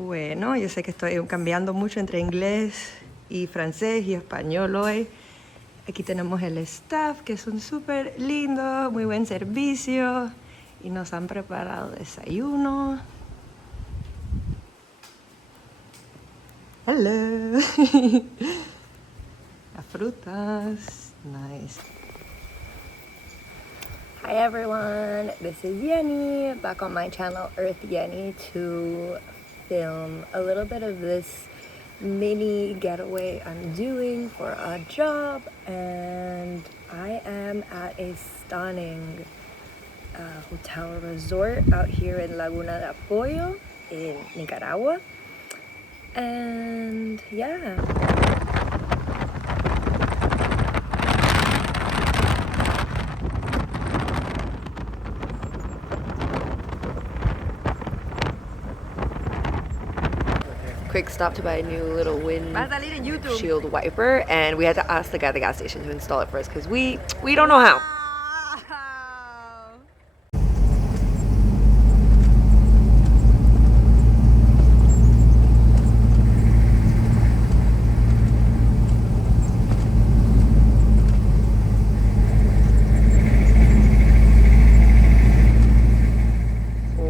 Bueno, yo sé que estoy cambiando mucho entre inglés y francés y español hoy. Aquí tenemos el staff, que son súper lindos, muy buen servicio. Y nos han preparado desayuno. Hello. Las frutas. Nice. Hi everyone, this is Jenny, back on my channel Earth Jenny to film a little bit of this mini getaway I'm doing for a job, and I am at a stunning hotel resort out here in Laguna de Apoyo in Nicaragua, and yeah. Quick stop to buy a new little wind shield wiper, and we had to ask the guy at the gas station to install it for us because we don't know how.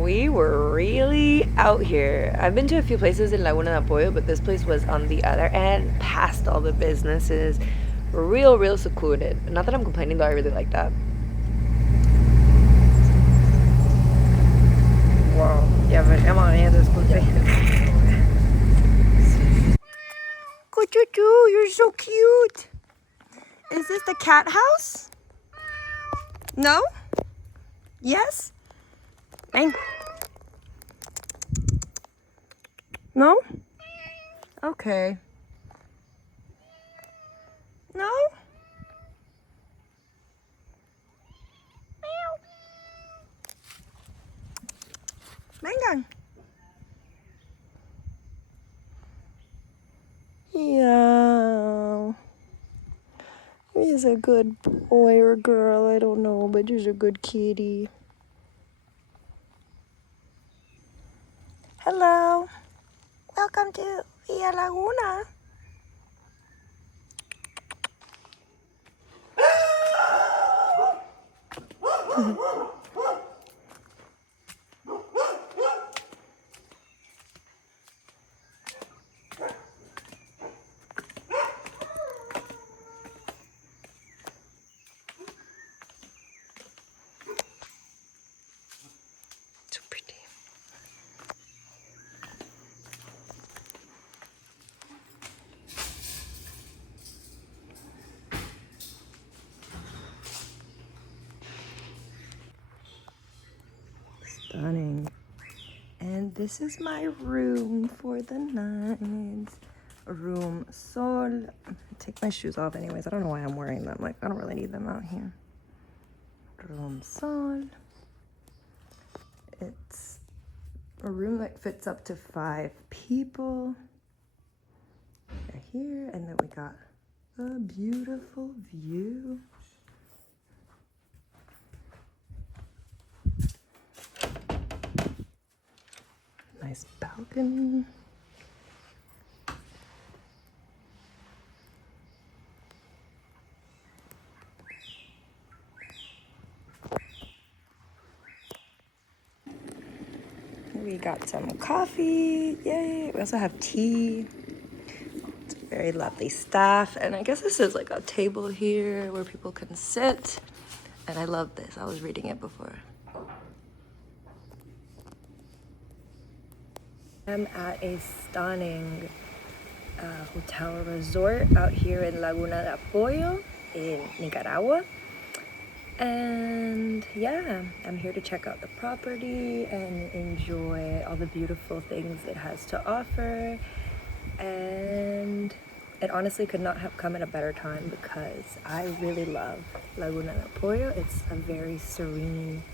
We were really out here. I've been to a few places in Laguna de Apoyo, but this place was on the other end, past all the businesses. Real secluded. Not that I'm complaining, though, I really like that. Wow. Ja, men jag menar inte skulle. Kuchuchu, you're so cute. Is this the cat house? No? Yes? Hey. No? Okay. No? Vengan. Yeah. He's a good boy or girl, I don't know, but he's a good kitty. Hello. Welcome to Villa Laguna. So pretty. Stunning. And this is my room for the night. Room Sol. I take my shoes off anyways. I don't know why I'm wearing them. Like, I don't really need them out here. Room Sol. It's a room that fits up to 5 people. They're here, and then we got a beautiful view. Nice balcony. We got some coffee, yay. We also have tea. It's a very lovely staff. And I guess this is like a table here where people can sit. And I love this, I was reading it before. I'm at a stunning hotel resort out here in Laguna de Apoyo in Nicaragua. And yeah, I'm here to check out the property and enjoy all the beautiful things it has to offer. And it honestly could not have come at a better time because I really love Laguna de Apoyo. It's a very serene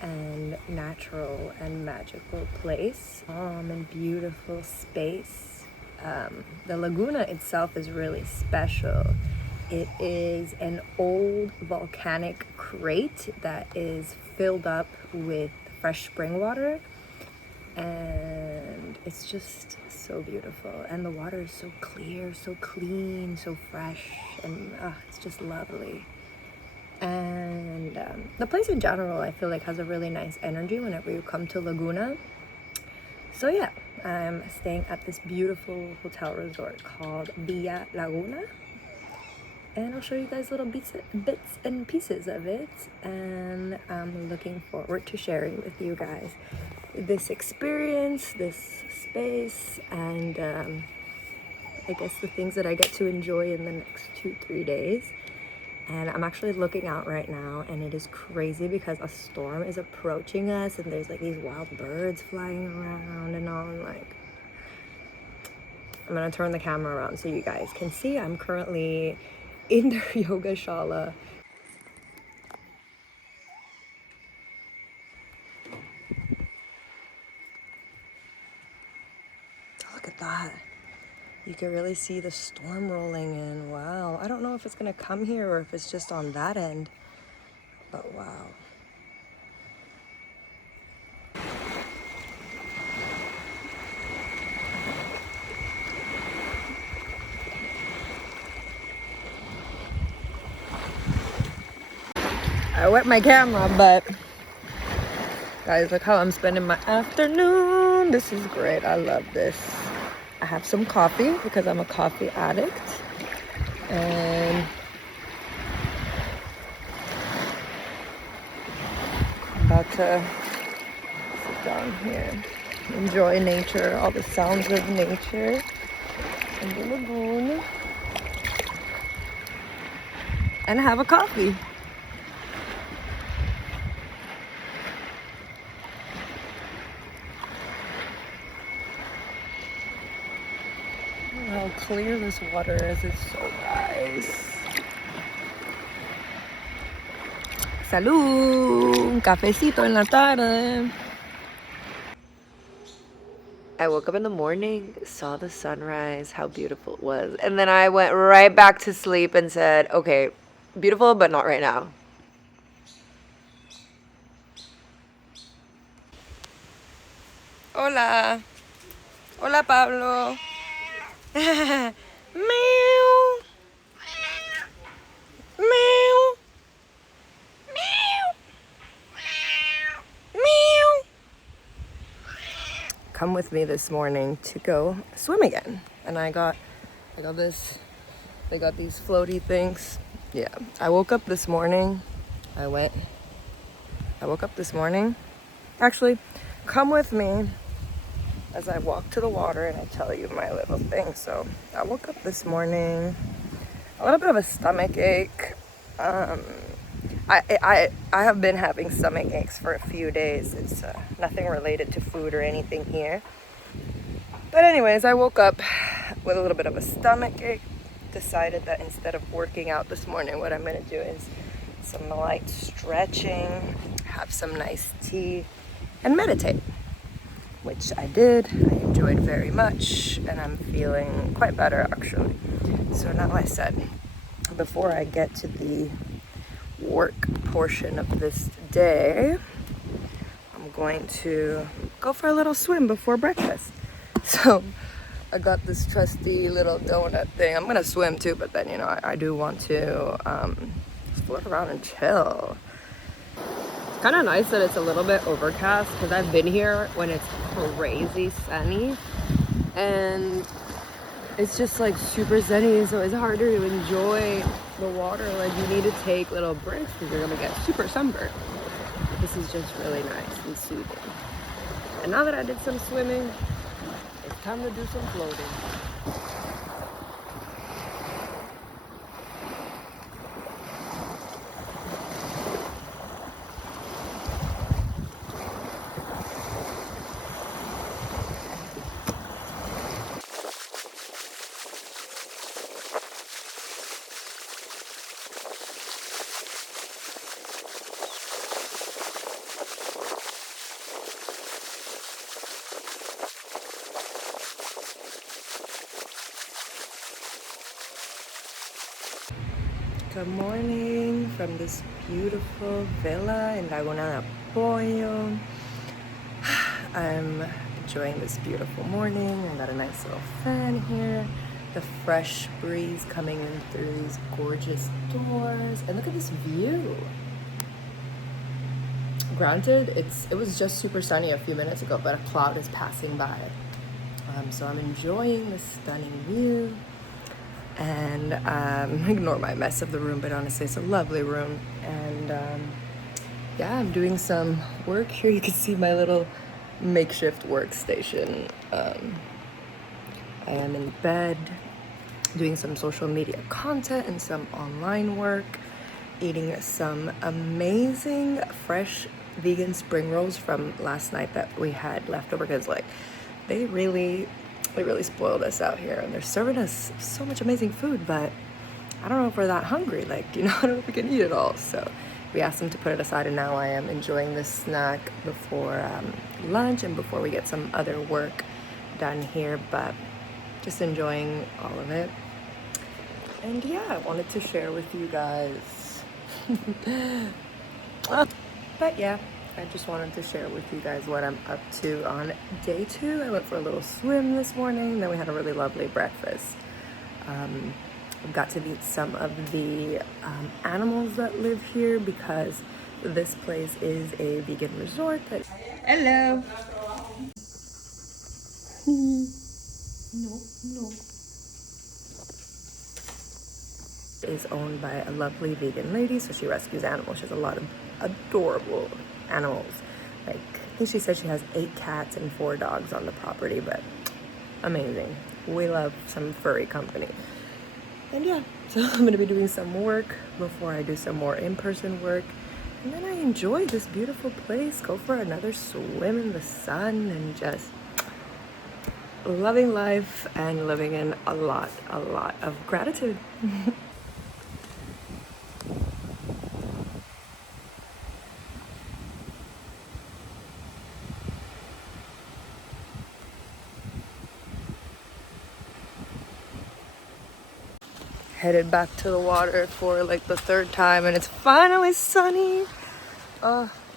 and natural and magical place, and beautiful space. The Laguna itself is really special. It is an old volcanic crate that is filled up with fresh spring water, and it's just so beautiful, and the water is so clear, so clean, so fresh, and it's just lovely. And the place in general, I feel like, has a really nice energy whenever you come to Laguna. So yeah, I'm staying at this beautiful hotel resort called Villa Laguna, and I'll show you guys little bits and pieces of it, and I'm looking forward to sharing with you guys this experience, this space, and I guess the things that I get to enjoy in the next 2-3 days. And I'm actually looking out right now, and it is crazy because a storm is approaching us, and there's like these wild birds flying around and all. And like, I'm gonna turn the camera around so you guys can see. I'm currently in their yoga shala. Look at that. You can really see the storm rolling in. Wow. I don't know if it's gonna come here or if it's just on that end, but wow. I wet my camera, but guys, look how I'm spending my afternoon. This is great. I love this. I have some coffee because I'm a coffee addict, and I'm about to sit down here, enjoy nature, all the sounds of nature in the lagoon, and have a coffee. How clear this water is. It's so nice. Salud, un cafecito en la tarde. I woke up in the morning, saw the sunrise, how beautiful it was, and then I went right back to sleep and said, okay, beautiful, but not right now. Hola. Hola, Pablo. Meow. Meow. Meow. Meow. Come with me this morning to go swim again. And I got this, they got these floaty things. Yeah, I woke up this morning. Actually, come with me as I walk to the water and I tell you my little thing. So I woke up this morning, a little bit of a stomach ache. I have been having stomach aches for a few days. It's nothing related to food or anything here. But anyways, I woke up with a little bit of a stomach ache. Decided that instead of working out this morning, what I'm gonna do is some light stretching, have some nice tea, and meditate. Which I did. I enjoyed very much, and I'm feeling quite better actually. So now I said, before I get to the work portion of this day, I'm going to go for a little swim before breakfast. So I got this trusty little donut thing. I'm gonna swim too, but then, you know, I do want to float around and chill. It's kind of nice that it's a little bit overcast, because I've been here when it's crazy sunny and it's just like super sunny, so it's harder to enjoy the water. Like, you need to take little breaks because you're gonna get super sunburned. This is just really nice and soothing. And now that I did some swimming, it's time to do some floating. Good morning from this beautiful villa in Laguna de Apoyo. I'm enjoying this beautiful morning. I got a nice little fan here. The fresh breeze coming in through these gorgeous doors. And look at this view. Granted, it was just super sunny a few minutes ago, but a cloud is passing by. So I'm enjoying this stunning view. And ignore my mess of the room, but honestly, it's a lovely room. And yeah, I'm doing some work here. You can see my little makeshift workstation. I am in bed doing some social media content and some online work, eating some amazing fresh vegan spring rolls from last night that we had left over, because like they really spoiled us out here, and they're serving us so much amazing food, but I don't know if we're that hungry, like, you know, I don't know if we can eat it all. So we asked them to put it aside, and now I am enjoying this snack before lunch and before we get some other work done here, but just enjoying all of it. And yeah, I wanted to share with you guys. But yeah, I just wanted to share with you guys what I'm up to on day 2. I went for a little swim this morning, then we had a really lovely breakfast. I've got to meet some of the animals that live here, because this place is a vegan resort that... Hello! No. Is owned by a lovely vegan lady, so she rescues animals. She has a lot of adorable animals. Like, I think she said she has 8 cats and 4 dogs on the property, but amazing. We love some furry company. And yeah, so I'm gonna be doing some work before I do some more in-person work. And then I enjoy this beautiful place, go for another swim in the sun, and just loving life and living in a lot of gratitude. Headed back to the water for like the 3rd time, and it's finally sunny.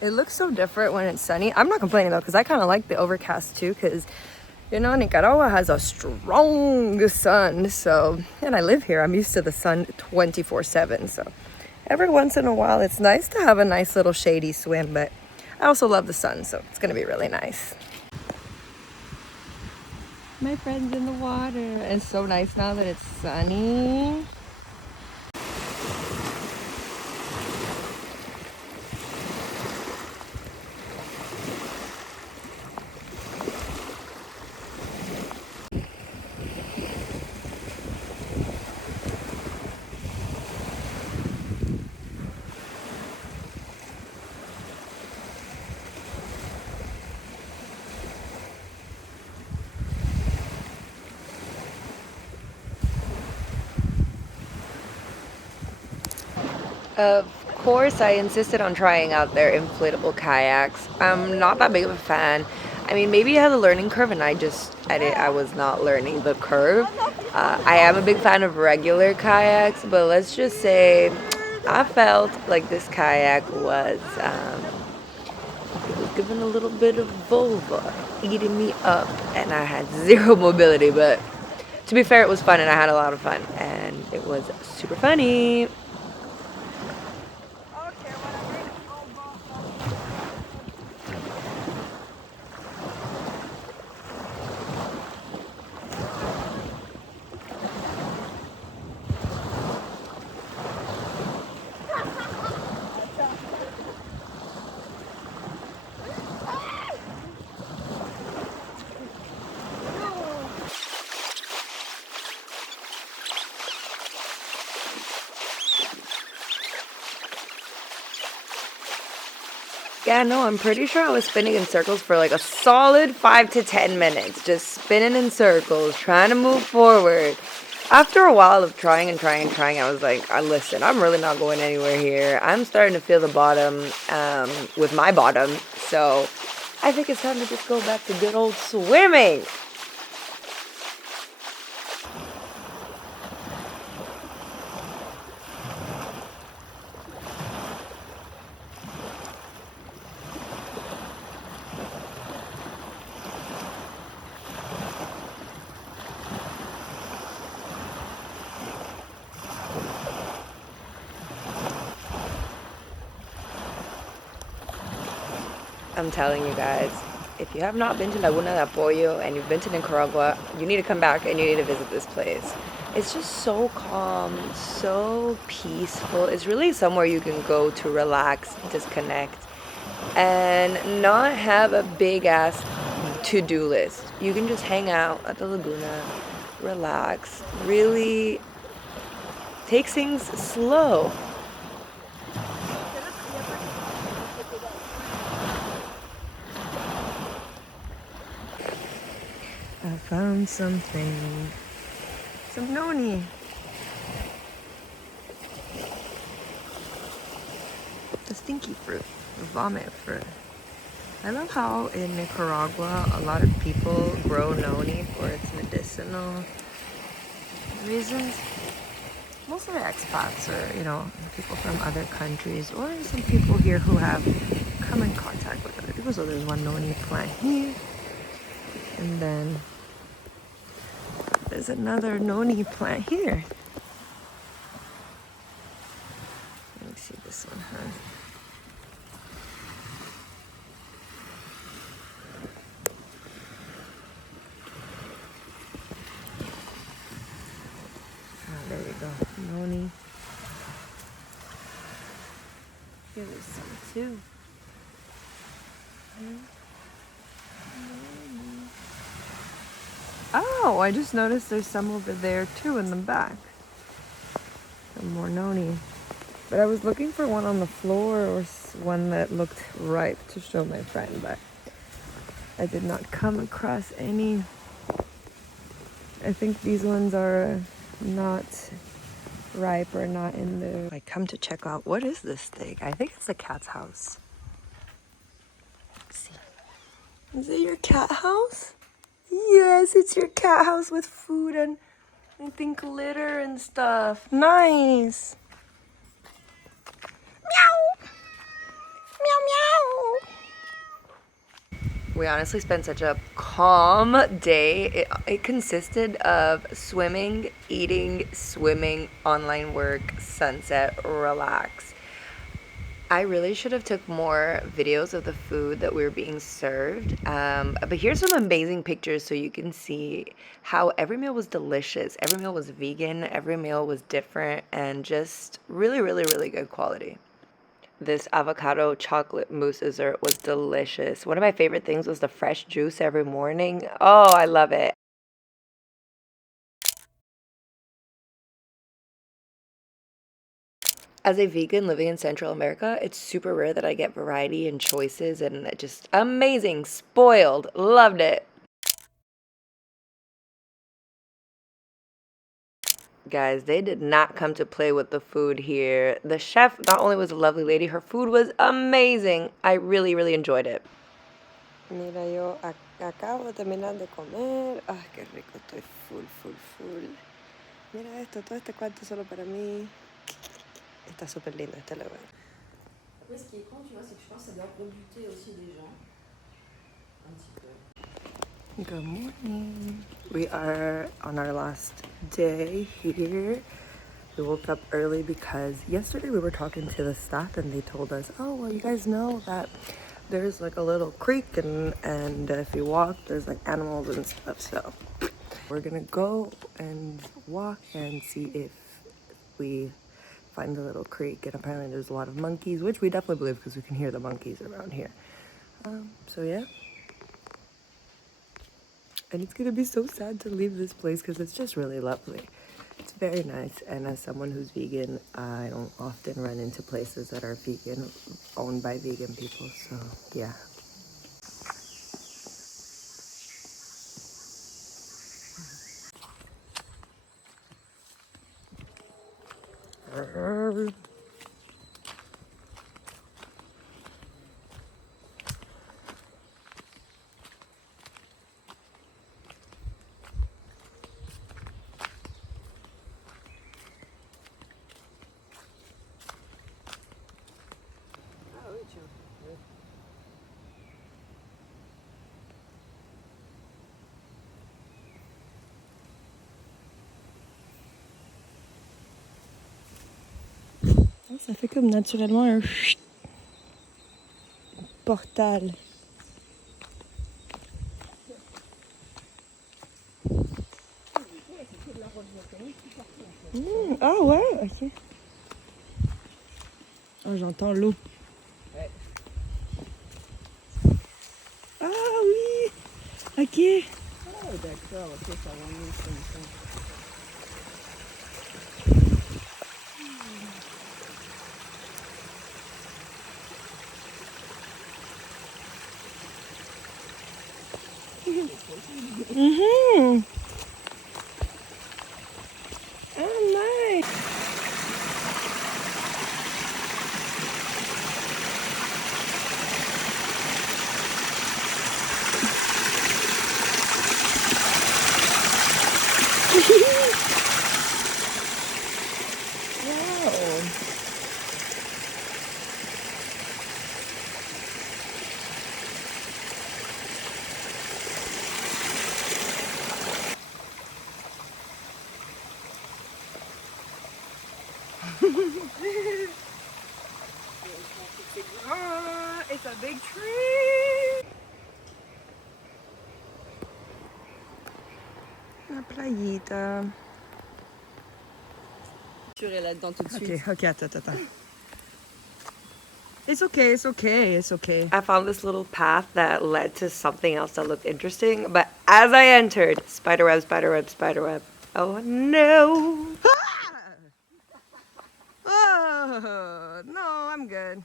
It looks so different when it's sunny. I'm not complaining though, because I kind of like the overcast too, because you know, Nicaragua has a strong sun, so, and I live here, I'm used to the sun 24/7, so every once in a while it's nice to have a nice little shady swim, but I also love the sun, so it's gonna be really nice. My friend's in the water. It's so nice now that it's sunny. Of course, I insisted on trying out their inflatable kayaks. I'm not that big of a fan. I mean, maybe it has a learning curve, and I was not learning the curve. I am a big fan of regular kayaks, but let's just say I felt like this kayak was, it was giving a little bit of vulva, eating me up, and I had zero mobility, but to be fair, it was fun, and I had a lot of fun, and it was super funny. Yeah, no, I'm pretty sure I was spinning in circles for like a solid 5 to 10 minutes. Just spinning in circles, trying to move forward. After a while of trying, I was like, listen, I'm really not going anywhere here. I'm starting to feel the bottom with my bottom. So I think it's time to just go back to good old swimming. I'm telling you guys, if you have not been to Laguna de Apoyo and you've been to Nicaragua, you need to come back and you need to visit this place. It's just so calm, so peaceful. It's really somewhere you can go to relax, disconnect, and not have a big ass to-do list. You can just hang out at the Laguna, relax, really take things slow. I found something. Some noni. The stinky fruit. The vomit fruit. I love how in Nicaragua a lot of people grow noni for its medicinal reasons. Most of the expats are, you know, people from other countries, or some people here who have come in contact with other people. So there's one noni plant here. And then there's another noni plant here. Let me see this one, huh? Oh, there we go. Noni. Here there's some too. Oh, I just noticed there's some over there too in the back. Some more noni. But I was looking for one on the floor or one that looked ripe to show my friend, but I did not come across any. I think these ones are not ripe or not in there. I come to check out, what is this thing? I think it's a cat's house. Let's see. Is it your cat house? Yes, it's your cat house with food and I think litter and stuff. Nice. Meow. Meow, meow. We honestly spent such a calm day. It consisted of swimming, eating, swimming, online work, sunset, relax. I really should have took more videos of the food that we were being served. But here's some amazing pictures so you can see how every meal was delicious. Every meal was vegan. Every meal was different and just really, really, really good quality. This avocado chocolate mousse dessert was delicious. One of my favorite things was the fresh juice every morning. Oh, I love it. As a vegan living in Central America, it's super rare that I get variety and choices, and just amazing. Spoiled. Loved it. Guys, they did not come to play with the food here. The chef not only was a lovely lady, her food was amazing. I really, really enjoyed it. Mira, yo acabo de terminar de comer. Ay, qué rico, estoy full. Mira esto, todo este cuarto solo para mí. Está súper lindo este lugar. Après, ce qui est con, tu vois, c'est que je pense que ça doit rebuter aussi des gens. Un petit peu. Good morning. We are on our last day here. We woke up early because yesterday we were talking to the staff and they told us, oh, well, you guys know that there's like a little creek and if you walk, there's like animals and stuff. So we're gonna go and walk and see if we find the little creek. And apparently there's a lot of monkeys, which we definitely believe because we can hear the monkeys around here. So yeah. And it's gonna be so sad to leave this place because it's just really lovely. It's very nice, and as someone who's vegan, I don't often run into places that are vegan, owned by vegan people, so yeah. Ça fait comme naturellement un portal. Ah ouais, ok. Oh, j'entends l'eau. Ouais. Ah oui, ok. Oh, d'accord, ok, ça va mieux comme ça. Mhm. Oh, nice. Wow. Oh, it's a big tree. La playita. Tu es là-dedans tout de suite. Okay, attends. It's okay. I found this little path that led to something else that looked interesting, but as I entered, spiderweb. Oh no! Oh, no, I'm good.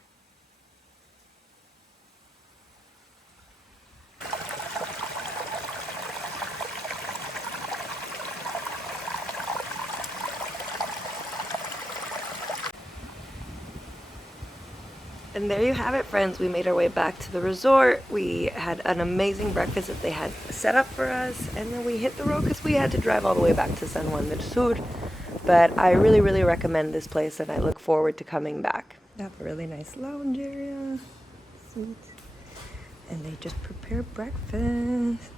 And there you have it, friends. We made our way back to the resort. We had an amazing breakfast that they had set up for us, and then we hit the road because we had to drive all the way back to San Juan del Sur. But I really, really recommend this place, and I look forward to coming back. They have a really nice lounge area. Sweet. And they just prepare breakfast.